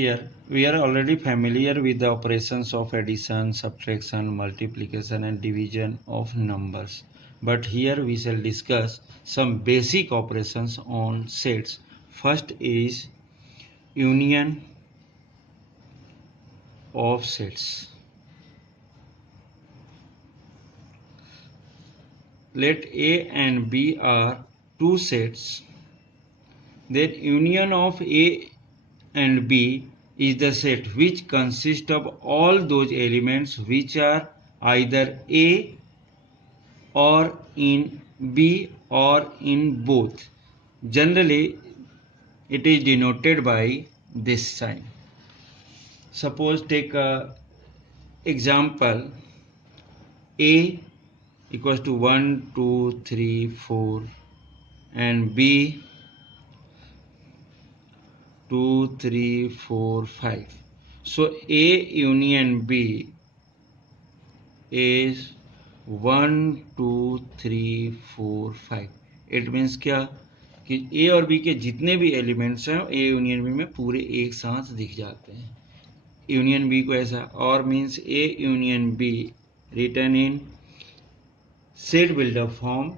Here we are already familiar with the operations of addition, subtraction, multiplication and division of numbers. But here we shall discuss some basic operations on sets. First is union of sets. Let A and B are two sets. Then union of A and B is the set which consists of all those elements which are either A or in B or in both. Generally, it is denoted by this sign. Suppose take a example A equals to 1, 2, 3, 4 and B 2, 3, 4, 5. So A union B is 1, 2, 3, 4, 5. It means क्या कि ए और B के जितने भी elements हैं ए union B में पूरे एक साथ दिख जाते हैं. यूनियन बी को ऐसा और means A union B written in set builder form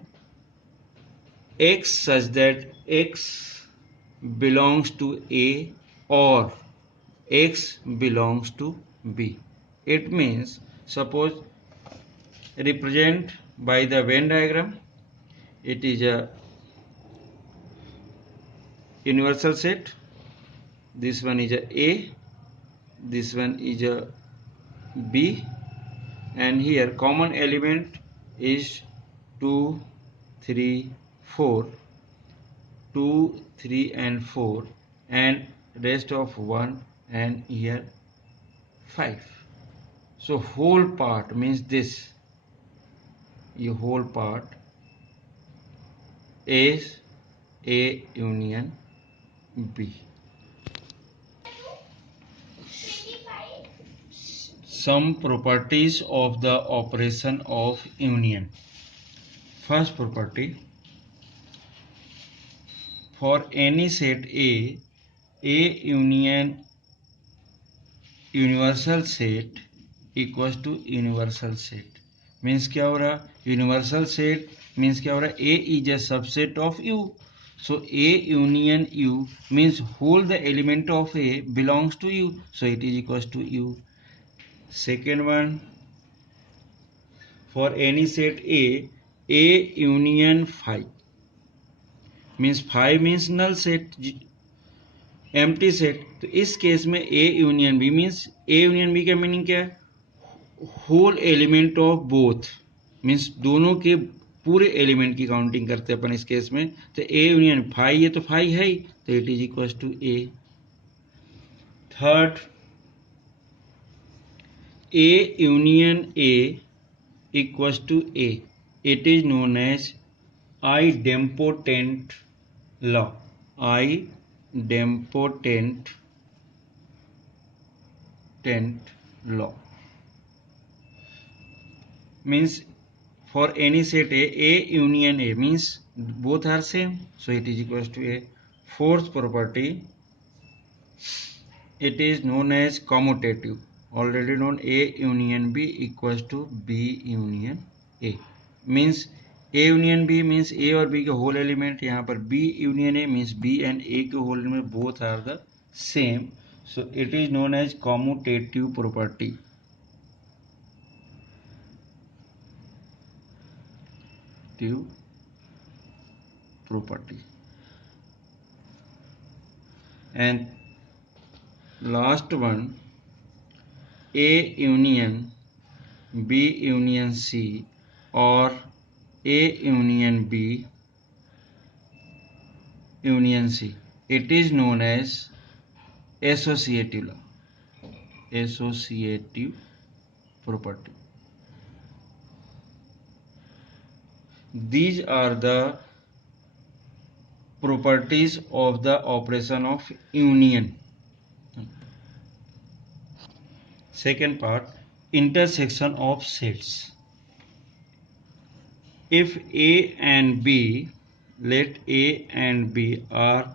x such that x belongs to A or x belongs to B. It means suppose represent by the Venn diagram. It is a universal set. This one is a this one is a B, and here common element is 2, 3, 4, 2, 3 and 4 and rest of 1 and here 5. So whole part means this, your whole part is A union B. Some properties of the operation of union. First property, for any set A union universal set equals to universal set. Means क्या हो रहा, universal set means क्या हो रहा, A is a subset of U. So A union U means whole the element of A belongs to U. So it is equals to U. Second one, for any set A union phi means phi means null set, empty set. तो इस case में A union B means A union B का meaning क्या है, whole element of both means दोनों के पूरे element की काउंटिंग करते हैं अपन इस केस में. तो ए यूनियन फाई, ये तो फाई है ही, तो it is equal to A. Third, A union A equal to A. It is known as idempotent law. Idempotent law means for any set A union A means both are same, so it is equals to A. Fourth property, it is known as commutative, already known. A union B equals to B union A means A union B means A और B के whole element, यहाँ पर B union A means B and A के whole element both are the same. So it is known as commutative property. And last one, A union B union C और A union B union C. It is known as associative law, associative property. These are the properties of the operation of union. Second part, intersection of sets. If A and B, let A and B are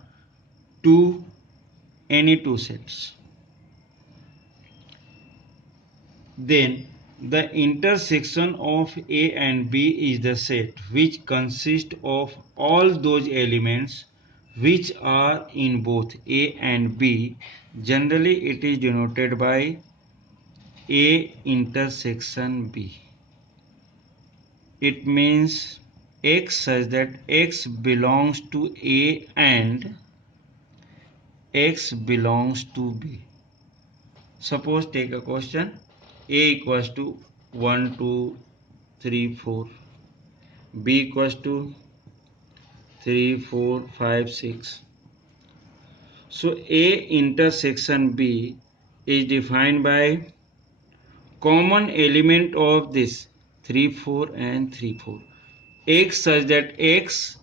any two sets. then the intersection of A and B is the set which consists of all those elements which are in both A and B. Generally it is denoted by A intersection B. It means X such that X belongs to A and X belongs to B. Suppose take a question A equals to 1 2 3 4, B equals to 3 4 5 6. So A intersection B is defined by common element of this 3 4 and 3 4. X such that X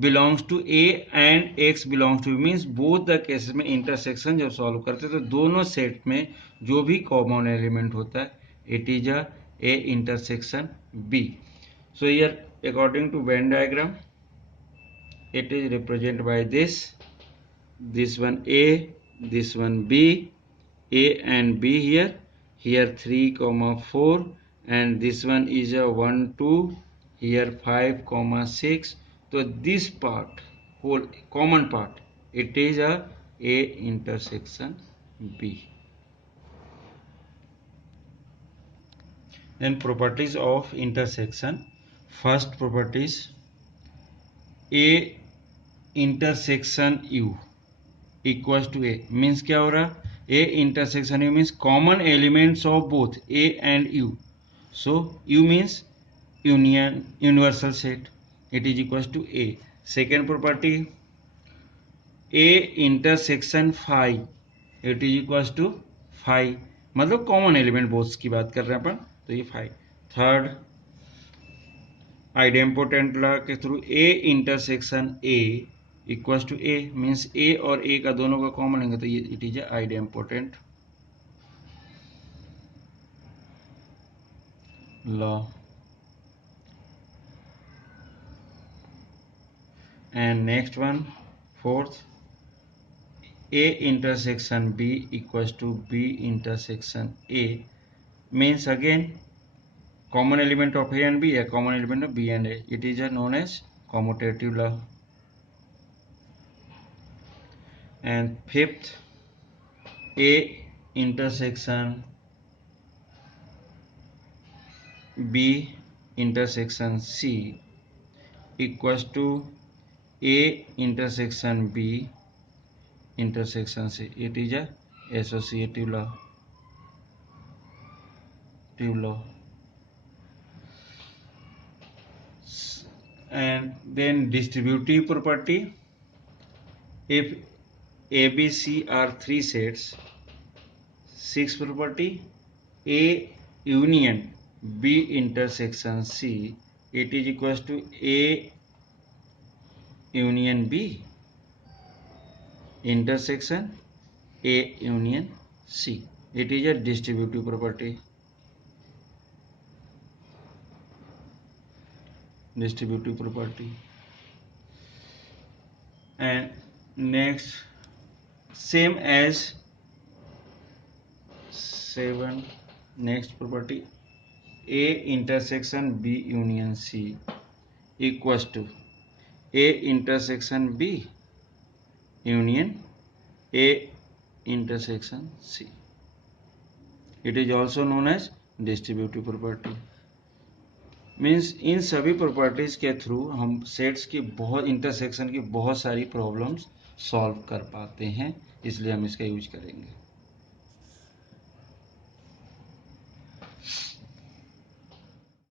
belongs to A and X belongs to B means both the cases में intersection जब solve करते हैं तो दोनों set में जो भी common element होता है it is A intersection B. So here according to Venn diagram it is represented by this one A, this one B, A and B here 3 4 and this one is a 1 2, here 5 6. So this part whole common part it is a intersection B. Then properties of intersection. First property is A intersection U equals to A means क्या हो रहा A intersection U means common elements of both A and U. So U means universal set, it is equals to A. Second property A intersection phi it is equals to phi मतलब common element both की बात कर रहे हैं अपन तो ये phi. Third idempotent law के through A intersection A equals to A means A और A का दोनों का कॉमन है तो ये it is idempotent law. And next one fourth A intersection B equals to B intersection A means again common element of A and B a common element of B and A. It is known as commutative law. And fifth A intersection B intersection C equals to A intersection B intersection C. It is a associative law. And then distributive property. If A, B, C are three sets, sixth property A union B intersection C it is equals to A union B intersection A union C. It is a distributive property. And next same as 7 next property A intersection B union C equals to A intersection B union A intersection C. It is also known as distributive property. Means in सभी properties के through हम sets की बहुत intersection की बहुत सारी problems solve कर पाते हैं इसलिए हम इसका यूज करेंगे.